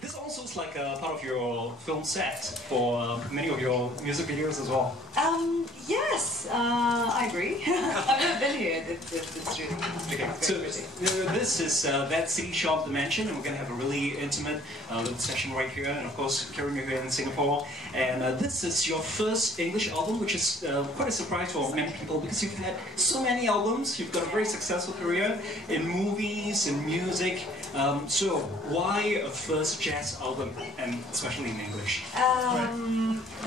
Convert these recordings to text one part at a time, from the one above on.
This also is like a part of your film set for many of your music videos as well. Yes, I agree. I've never been here. It's really Okay, so this is that city shop, The Mansion, and we're going to have a really intimate little session right here. And of course, Karen, you're here in Singapore. And this is your first English album, which is quite a surprise for many people because you've had so many albums. You've got a very successful career in movies, in music. So why a first jazz album, and especially in English?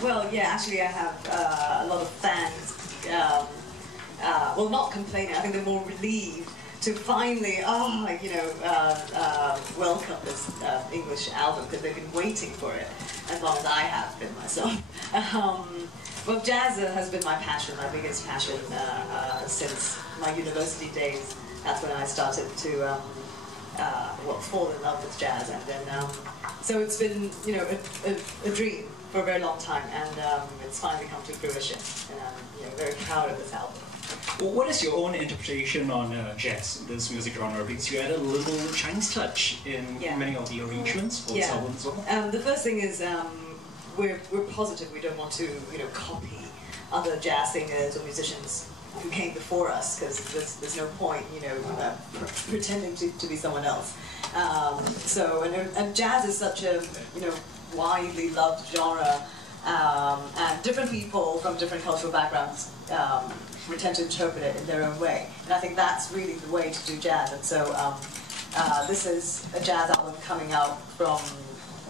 Well, yeah, actually I have a lot of fans, well, not complaining, I think they're more relieved to finally, welcome this English album, because they've been waiting for it as long as I have been myself. Well, jazz has been my passion, my biggest passion since my university days. That's when I started to fall in love with jazz, and then so it's been a dream for a very long time, and it's finally come to fruition, and I'm very proud of this album. Well, what is your own interpretation on jazz, this music genre? Because you added a little Chinese touch in many of the arrangements for this album as well. The first thing is we're positive we don't want to copy other jazz singers or musicians who came before us, because there's no point pretending to be someone else. And jazz is such a widely loved genre, and different people from different cultural backgrounds tend to interpret it in their own way, and I think that's really the way to do jazz. And so this is a jazz album coming out from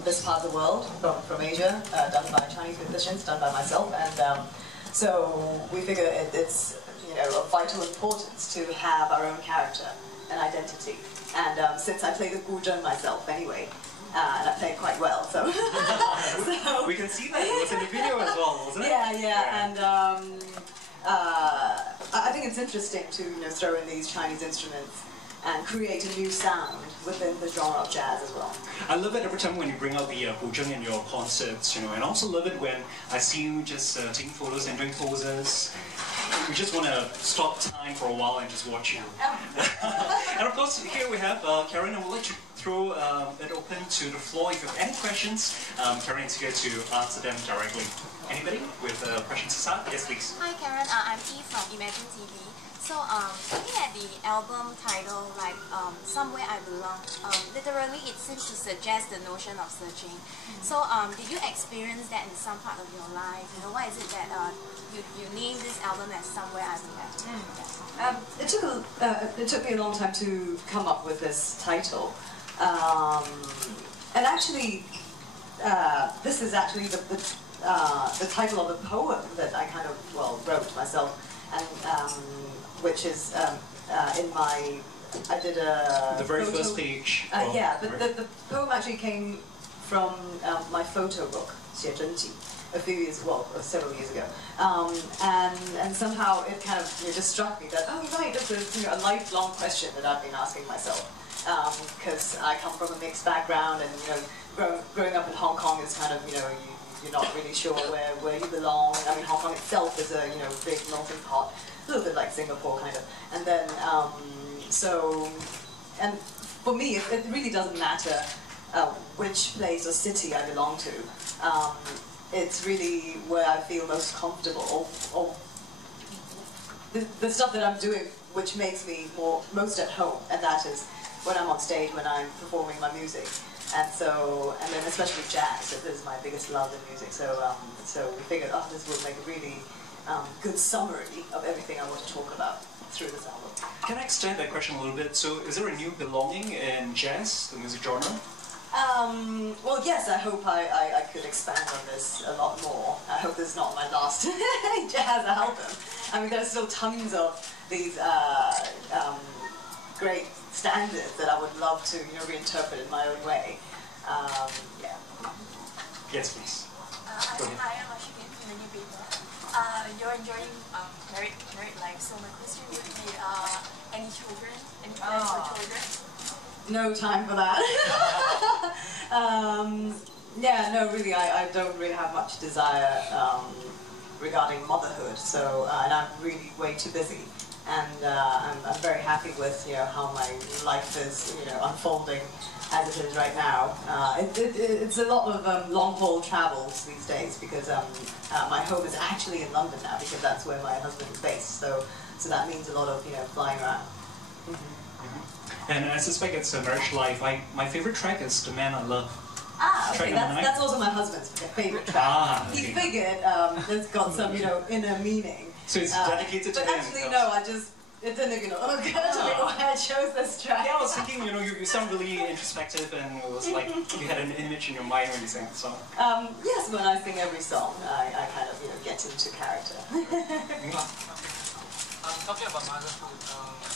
this part of the world, from Asia, done by Chinese musicians, done by myself, and so we figure it's of vital importance to have our own character and identity. And since I play the guzheng myself anyway, and I play it quite well, so... so we can see that, it was in the video as well, wasn't it? Yeah, and I think it's interesting to throw in these Chinese instruments and create a new sound within the genre of jazz as well. I love it every time when you bring out the guzheng in your concerts, and I also love it when I see you just taking photos and doing poses. We just want to stop time for a while and just watch you. And of course, here we have Karen, and we'll let you throw it open to the floor. If you have any questions, Karen is here to answer them directly. Anybody with questions to start? Yes, please. Hi Karen, I'm Eve from Imagine TV. So, looking at the album title, like Somewhere I Belong, literally it seems to suggest the notion of searching. So, did you experience that in some part of your life? Why is it that you named this album as Somewhere I Belong? It took me a long time to come up with this title, and actually, this is actually the title of a poem that I kind of wrote myself, and which is in my, I did a the very first page. Yeah, but the poem actually came from my photo book, 写真集, a few years, several years ago, and somehow it kind of just struck me that, oh right, this is a lifelong question that I've been asking myself, because I come from a mixed background, and growing up in Hong Kong is kind of you're not really sure where you belong. I mean, Hong Kong itself is a big melting pot, a little bit like Singapore kind of. And then and for me, it really doesn't matter which place or city I belong to. It's really where I feel most comfortable, or the stuff that I'm doing which makes me most at home, and that is when I'm on stage, when I'm performing my music. And then especially jazz, so this is my biggest love in music. So we figured, this will make a really good summary of everything I want to talk about through this album. Can I extend that question a little bit? So, is there a new belonging in jazz, the music genre? Well, yes, I hope I could expand on this a lot more. I hope this is not my last jazz album. I mean, there's still tons of these great standards that I would love to reinterpret in my own way. Yeah. Yes, please. I am Ashwin from the new paper. You're enjoying married life, so my question would be, any children? Any plans for children? No time for that. Yeah, no, really, I don't really have much desire regarding motherhood, so, and I'm really way too busy and I'm very happy with how my life is unfolding as it is right now. It's a lot of long haul travels these days because my home is actually in London now because that's where my husband is based. So that means a lot of flying around. And I suspect it's a marriage life. My favorite track is The Man I Love. Ah, okay, that's also my husband's favorite track. Ah, okay. He figured it's got some inner meaning. So it's dedicated to him. But actually, no, it didn't even occur to me why I chose this track. Yeah, I was thinking, you sound really introspective, and it was like you had an image in your mind when you sang the song. Yes, when I sing every song, I kind of get into character. Talking about motherhood,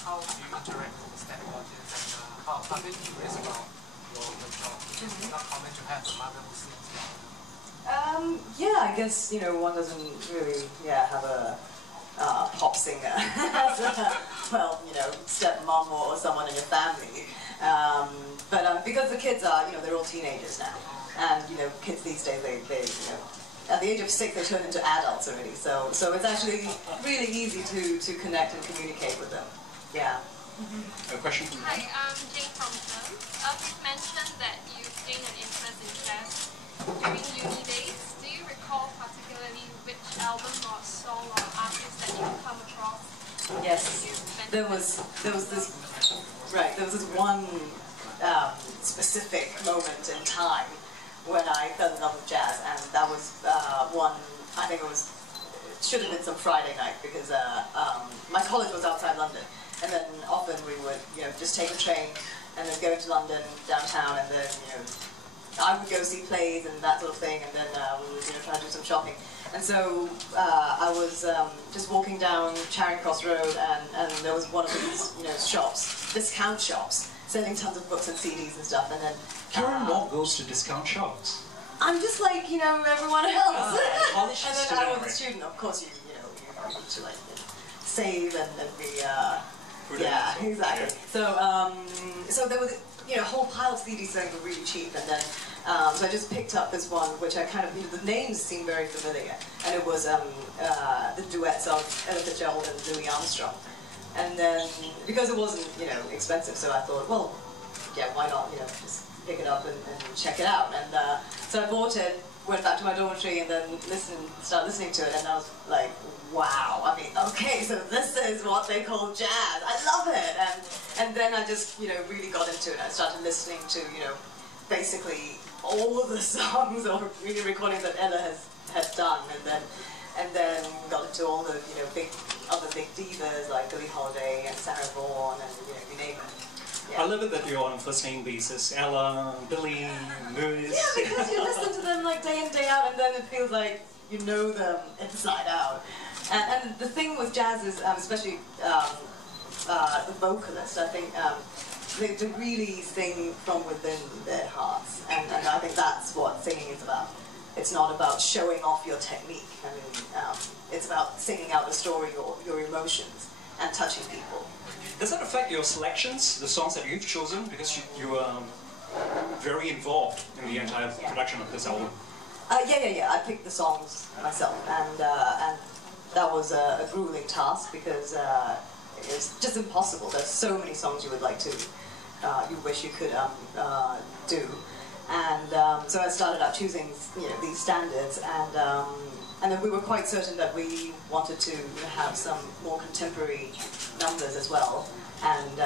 how do you interact with the step audience, and how are they curious about your job? Not common to have a mother who sings. Yeah, I guess one doesn't really have a pop singer as stepmom or someone in your family. But because the kids are they're all teenagers now, and kids these days they at the age of 6 they turn into adults already. So it's actually really easy to connect and communicate with them. Yeah. A question from Hi, I'm Jane from Film. You've mentioned that you've gained an interest in jazz during uni days. Do you recall particularly which album or song or artist that you've come across? Yes, there was this one specific moment in time when I fell in love with jazz, and that was one. I think it should have been some Friday night because my college was outside London, and then often we would just take a train and then go to London downtown, and then I would go see plays and that sort of thing, and then we would try to do some shopping. And so I was just walking down Charing Cross Road, and there was one of these shops, discount shops, selling tons of books and CDs and stuff. And then Karen Moore goes to discount shops. I'm just like everyone else. College And then student, I was a right? student. Of course, you need to save and be Yeah, exactly. So there was a whole pile of CDs selling for really cheap, and then so I just picked up this one, which I kind of the names seemed very familiar, and it was the duets of Ella Fitzgerald and Louis Armstrong. And then because it wasn't expensive, so I thought, well, yeah, why not just pick it up and check it out. And so I bought it, went back to my dormitory, and then started listening to it, and I was like, wow, I mean, okay, so this is what they call jazz. I love it. And then I just really got into it. I started listening to basically all of the songs or really recordings that Ella has done, and then got into all the big divas like Billie Holiday and Sarah Vaughan, and you name it. Yeah. I love it that you're on a first name basis. Ella, Billy, Louis. Yeah, because you listen to them like day in, day out, and then it feels like you know them inside out. And the thing with jazz is, especially the vocalists, I think they really sing from within their hearts, and I think that's what singing is about. It's not about showing off your technique. I mean, it's about singing out the story or your emotions and touching people. Does that affect your selections, the songs that you've chosen? Because you are very involved in the entire production of this album. Yeah. I picked the songs myself, and that was a grueling task because it's just impossible. There's so many songs you would like to, you wish you could do, and so I started out choosing these standards, and then we were quite certain that we wanted to have some more contemporary numbers as well, and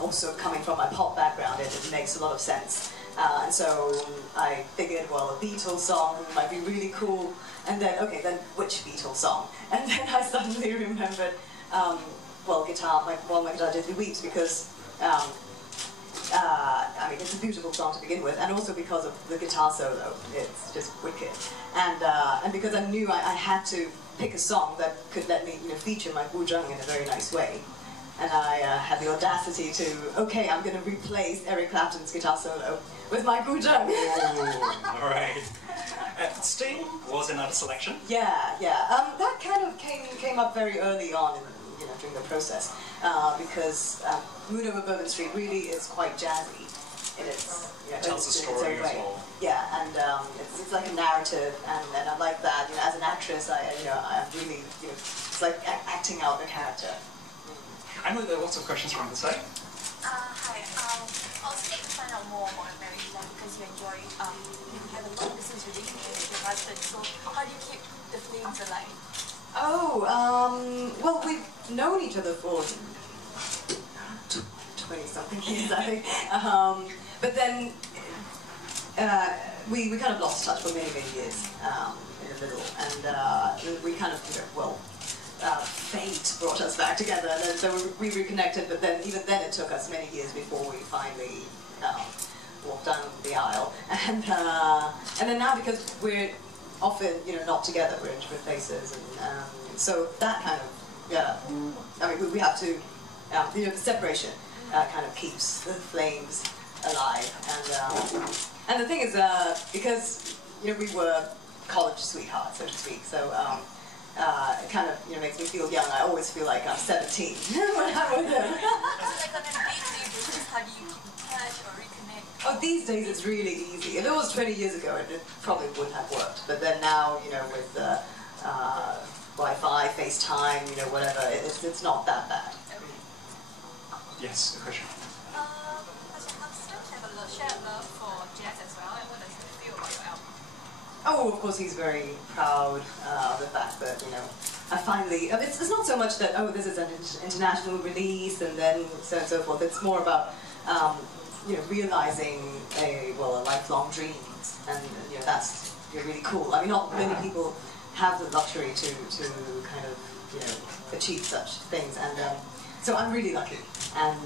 also coming from my pop background, it makes a lot of sense. And so I figured, well, a Beatles song might be really cool, and then, okay, then which Beatles song? And then I suddenly remembered, well, my guitar did Weeps because, I mean, it's a beautiful song to begin with, and also because of the guitar solo, it's just wicked. And because I knew I had to pick a song that could let me feature my guzheng in a very nice way. And I had the audacity to, okay, I'm going to replace Eric Clapton's guitar solo with my guzheng. All right. Sting was another selection. Yeah. That kind of came up very early on during the process, because Moon Over Bourbon Street really is quite jazzy in its tells a story as well. Yeah, and it's like a narrative, and I like that. As an actress, I'm really it's like acting out the character. I know there are lots of questions from the side. Hi. Also like to find out more about your marriage life because you enjoy, you have a long distance relationship with your husband. So how do you keep the flames alive? Oh, well, we've known each other for 20-something years, I think. But then we kind of lost touch for many, many years in the middle, and we kind of, fate brought us back together, and then, so we reconnected. But then, even then, it took us many years before we finally walked down the aisle. And then now, because we're often, not together, we're in different places, and so that kind of, I mean, we have to, the separation kind of keeps the flames alive. And the thing is, because we were college sweethearts, so to speak, so it kind of makes me feel young. I always feel like I'm 17 when I'm with him. So like on a day-to-day basis, how do you keep in touch or reconnect? Oh, these days it's really easy. If it was 20 years ago, it probably wouldn't have worked. But then now, with Wi-Fi, FaceTime, whatever, it's not that bad. Yes, a question. Does your husband have a shared love for jazz as well, and what does he feel about your album? Oh, of course, he's very proud of the fact that, I finally, it's not so much that, oh, this is an international release and then so on and so forth. It's more about, realizing a lifelong dream. And, that's really cool. I mean, not many people have the luxury to kind of, achieve such things. And so I'm really lucky. And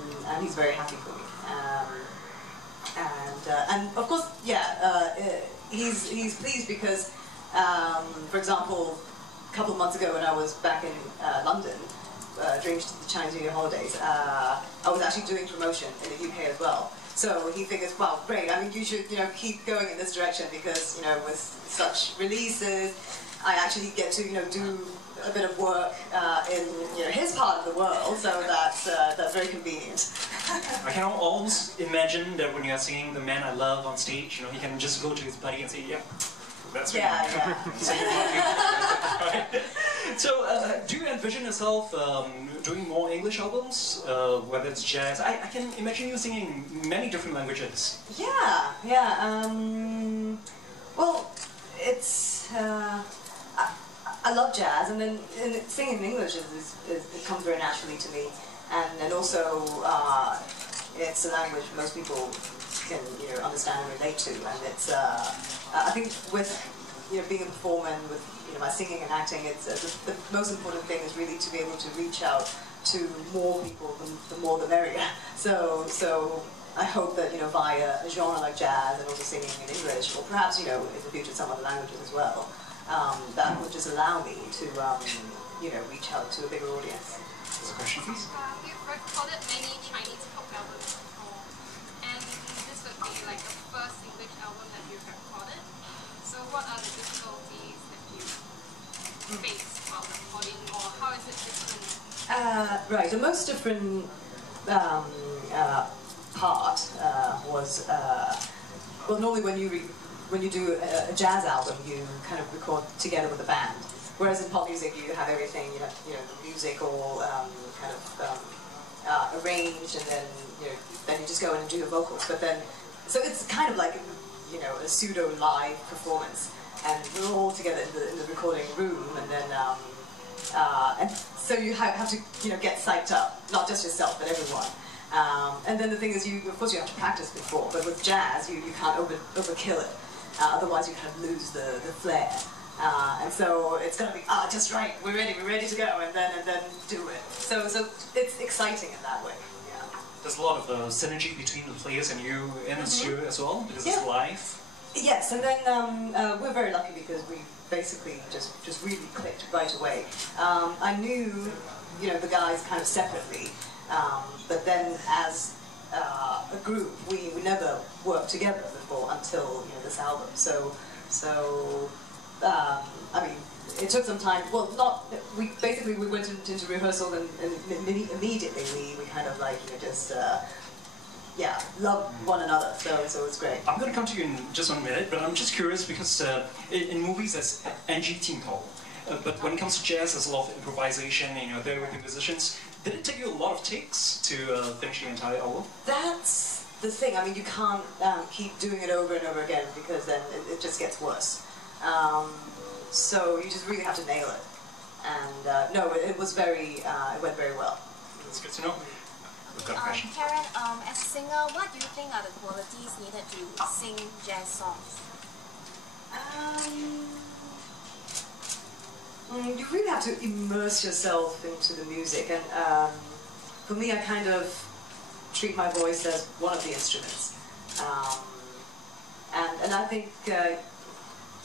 he's very happy for me. And of course, he's pleased because, for example, a couple of months ago when I was back in London during the Chinese New Year holidays, I was actually doing promotion in the UK as well. So he figures, well, great. I mean, you should keep going in this direction because with such releases, I actually get to do a bit of work in his part of the world. So that's very convenient. I can almost imagine that when you're singing "The Man I Love" on stage, he can just go to his buddy and say, "Yeah, that's me." Yeah. So, do you envision yourself doing more English albums, whether it's jazz? I can imagine you singing many different languages. Yeah. Well, it's. I love jazz, and then singing in English it comes very naturally to me, and also it's a language most people can understand and relate to, and it's I think with being a performer and with my singing and acting, it's the most important thing is really to be able to reach out to more people, the more the merrier. So I hope that via a genre like jazz and also singing in English, or perhaps in the future some other languages as well. That would just allow me to, reach out to a bigger audience. There's a question, please. You've recorded many Chinese pop albums before, and this would be like the first English album that you've recorded. So what are the difficulties that you face while recording, or how is it different? Right, the most different part was, normally when you do a jazz album, you kind of record together with a band. Whereas in pop music, you have everything, the music all kind of arranged, and then you just go in and do your vocals. But then, so it's kind of like a pseudo live performance, and we're all together in the recording room, and then and so you have to get psyched up, not just yourself but everyone. And then the thing is, of course you have to practice before, but with jazz you can't overkill it. Otherwise you kind of lose the flair. And so it's going to be, just right, we're ready to go, and then do it. So it's exciting in that way. Yeah. There's a lot of synergy between the players and you in the studio as well, because it's live. Yes, and then we're very lucky because we basically just really clicked right away. I knew the guys kind of separately, but then as a group, we never worked together before until this album. So I mean, it took some time. Well, we went into rehearsal and immediately we kind of like just love one another. So it's great. I'm going to come to you in just 1 minute, but I'm just curious because in movies there's NG Team Call. but when it comes to jazz, there's a lot of improvisation, there with the musicians. Did it take you a lot of takes to finish the entire album? That's the thing. I mean, you can't keep doing it over and over again because then it just gets worse. So you just really have to nail it. And no, it was very, it went very well. That's good to know. We've got a question. Karen, as a singer, what do you think are the qualities needed to sing jazz songs? You really have to immerse yourself into the music, and for me, I kind of treat my voice as one of the instruments, and I think,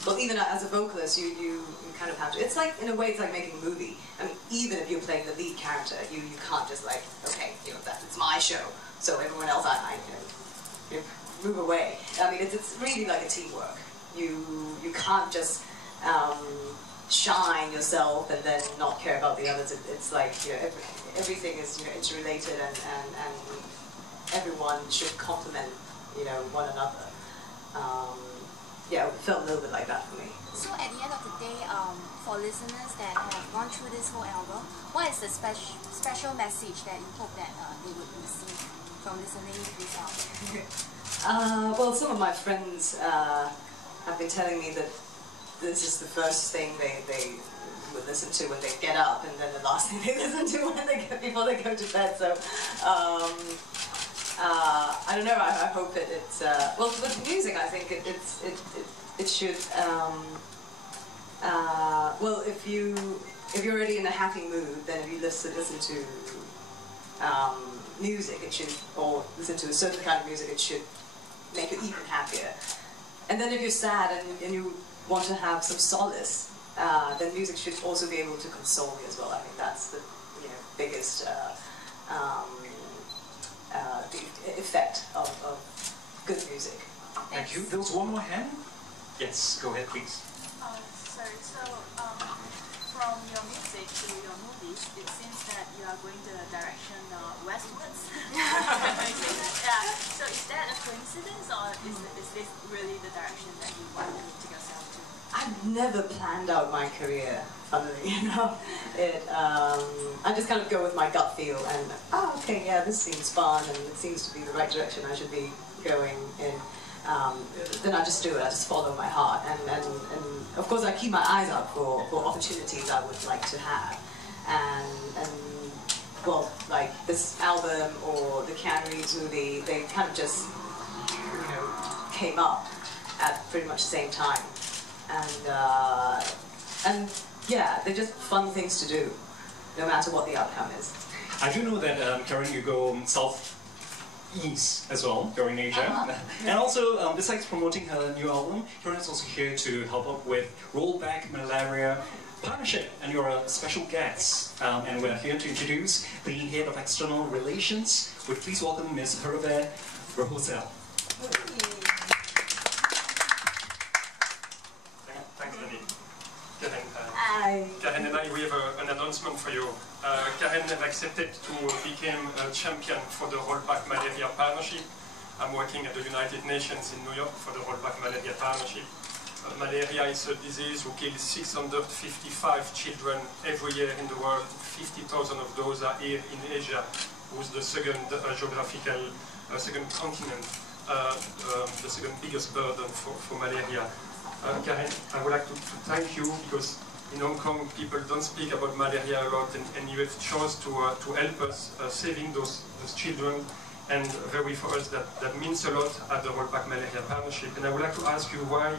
well, even as a vocalist, you kind of have to. It's like, in a way, it's like making a movie. I mean, even if you're playing the lead character, you can't just like, okay, it's my show, so everyone else, I move away. I mean, it's really like a teamwork. You can't just shine yourself and then not care about the others. It's like, everything is interrelated, and everyone should complement one another. Yeah, it felt a little bit like that for me. So at the end of the day, for listeners that have gone through this whole album, what is the special message that you hope that they would receive from listening to this album? Well, some of my friends have been telling me that this is the first thing they would listen to when they get up, and then the last thing they listen to before they go to bed. So I don't know. I hope it's well, with music. I think it should. Well, if you're already in a happy mood, then if you listen to music, it should, or listen to a certain kind of music, it should make you even happier. And then if you're sad and you want to have some solace, then music should also be able to console you as well. I think that's the biggest the effect of good music. Thank you. There was one more hand. Yes, go ahead, please. Sorry, so from your music to your movies, it seems that you are going the direction westwards. Yeah. So is that a coincidence, or is this really the direction that you want to take yourself to? I've never planned out my career, funnily enough. I just kind of go with my gut feel, and okay, yeah, this seems fun, and it seems to be the right direction I should be going in. Then I just do it. I just follow my heart, and of course I keep my eyes out for opportunities I would like to have, and well, like this album or the Keanu Reeves movie, they kind of just came up at pretty much the same time, and yeah, they're just fun things to do, no matter what the outcome is. I do know that Karen, you go southeast as well during Asia, and also besides promoting her new album, Karen is also here to help out with Rollback Malaria Partnership, and you're a special guest, and we're here to introduce the head of external relations. Would please welcome Ms. Hervé Rahosel. Thanks, Danny. Karen, Hi. Karen and I, we have an announcement for you. Karen has accepted to become a champion for the Rollback Malaria Partnership. I'm working at the United Nations in New York for the Rollback Malaria Partnership. Malaria is a disease who kills 655 children every year in the world. 50,000 of those are here in Asia, who's the second geographical, second continent, the second biggest burden for malaria. Karen, I would like to thank you, because in Hong Kong people don't speak about malaria a lot, and you have chose to help us saving those children, and very for us that means a lot at the Rollback Malaria Partnership. And I would like to ask you why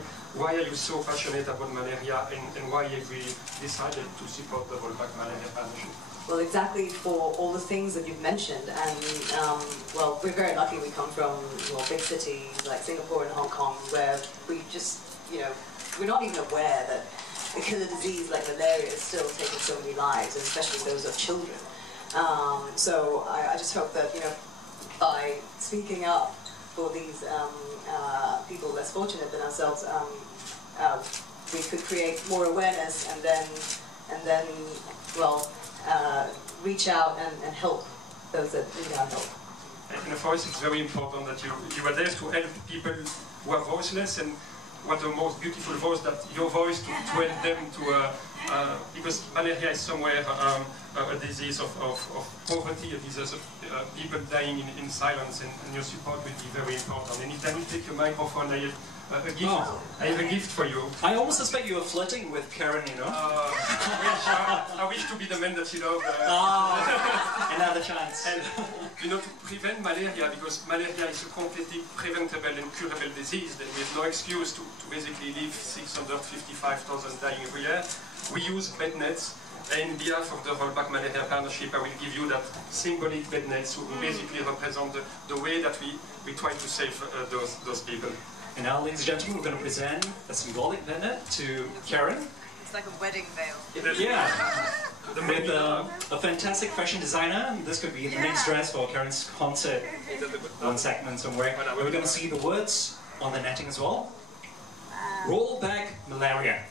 are you so passionate about malaria, and why have we decided to support the Rollback Malaria Partnership? Well, exactly for all the things that you've mentioned, and well, we're very lucky we come from big cities like Singapore and Hong Kong, where we just, we're not even aware that a killer disease like malaria is still taking so many lives, and especially those of children. So I just hope that, by speaking up for these people less fortunate than ourselves, we could create more awareness, and then well, reach out and help those that need our help. And for us, it's very important that you are there to help people who are voiceless, and what the most beautiful voice, that your voice to help them because malaria is somewhere a disease of poverty, a disease of people dying in silence, and your support will be very important. Anytime you take a microphone, I have a gift. Oh. I have a gift for you. I almost suspect you were flirting with Karen, you know. I wish to be the man that she loved. Another chance. And, you know, to prevent malaria, because malaria is a completely preventable and curable disease, then we have no excuse to basically leave 655,000 dying every year. We use bed nets. And on behalf of the Rollback Malaria Partnership, I will give you that symbolic bed nets who basically represent the way that we try to save those people. And now, ladies and gentlemen, we're going to present a symbolic bed net to Karen. It's like a wedding veil. Yeah. With a fantastic fashion designer. This could be the next dress for Karen's concert. One segment somewhere. We're going to see the words on the netting as well. Roll back malaria.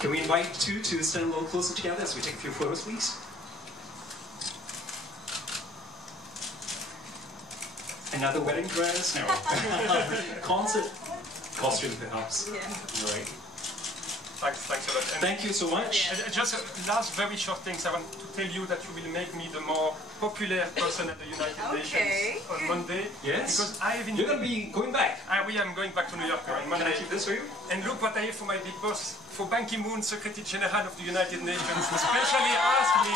Can we invite you two to stand a little closer together as we take a few photos, please? Another wedding dress? No. Concert costume, perhaps. Yeah. Right. Thanks a lot. And thank you so much. just last very short things. I want to tell you that you will make me the more popular person at the United Nations on Monday. Yes. Because I have You're going to be going back. I am going back to New York on Monday. Can I keep this for you? And look what I have for my big boss, for Ban Ki-moon, Secretary General of the United Nations, who specially asked me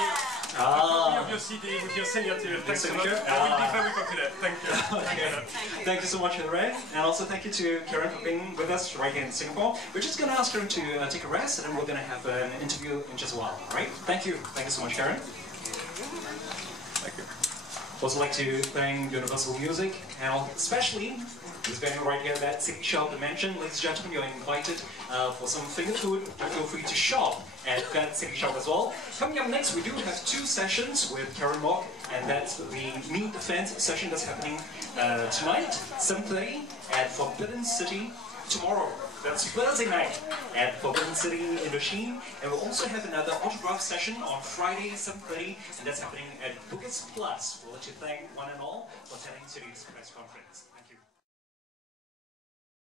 a copy of your CD with your signature. Thanks a lot. I will be very popular. Thank you. Okay. Thank you so much, Ray. And also thank you to Karen for being with us right here in Singapore. We're just going to ask her to take a rest, and then we're going to have an interview in just a while. All right? Thank you. Thank you so much, Karen. Thank you. Also like to thank Universal Music, and especially this venue right here, that City Shop Dimension. Ladies and gentlemen, you're invited for some finger food. Feel free to shop at that City Shop as well. Coming up next, we do have two sessions with Karen Mock, and that's the Meet the Fans session that's happening tonight, 7:30 at Forbidden City. Tomorrow, that's Thursday night at Forbidden City in Indochine. And we'll also have another autograph session on Friday, 7:30, and that's happening at Bugis Plus. We'll let you thank one and all for attending today's press conference. Thank you.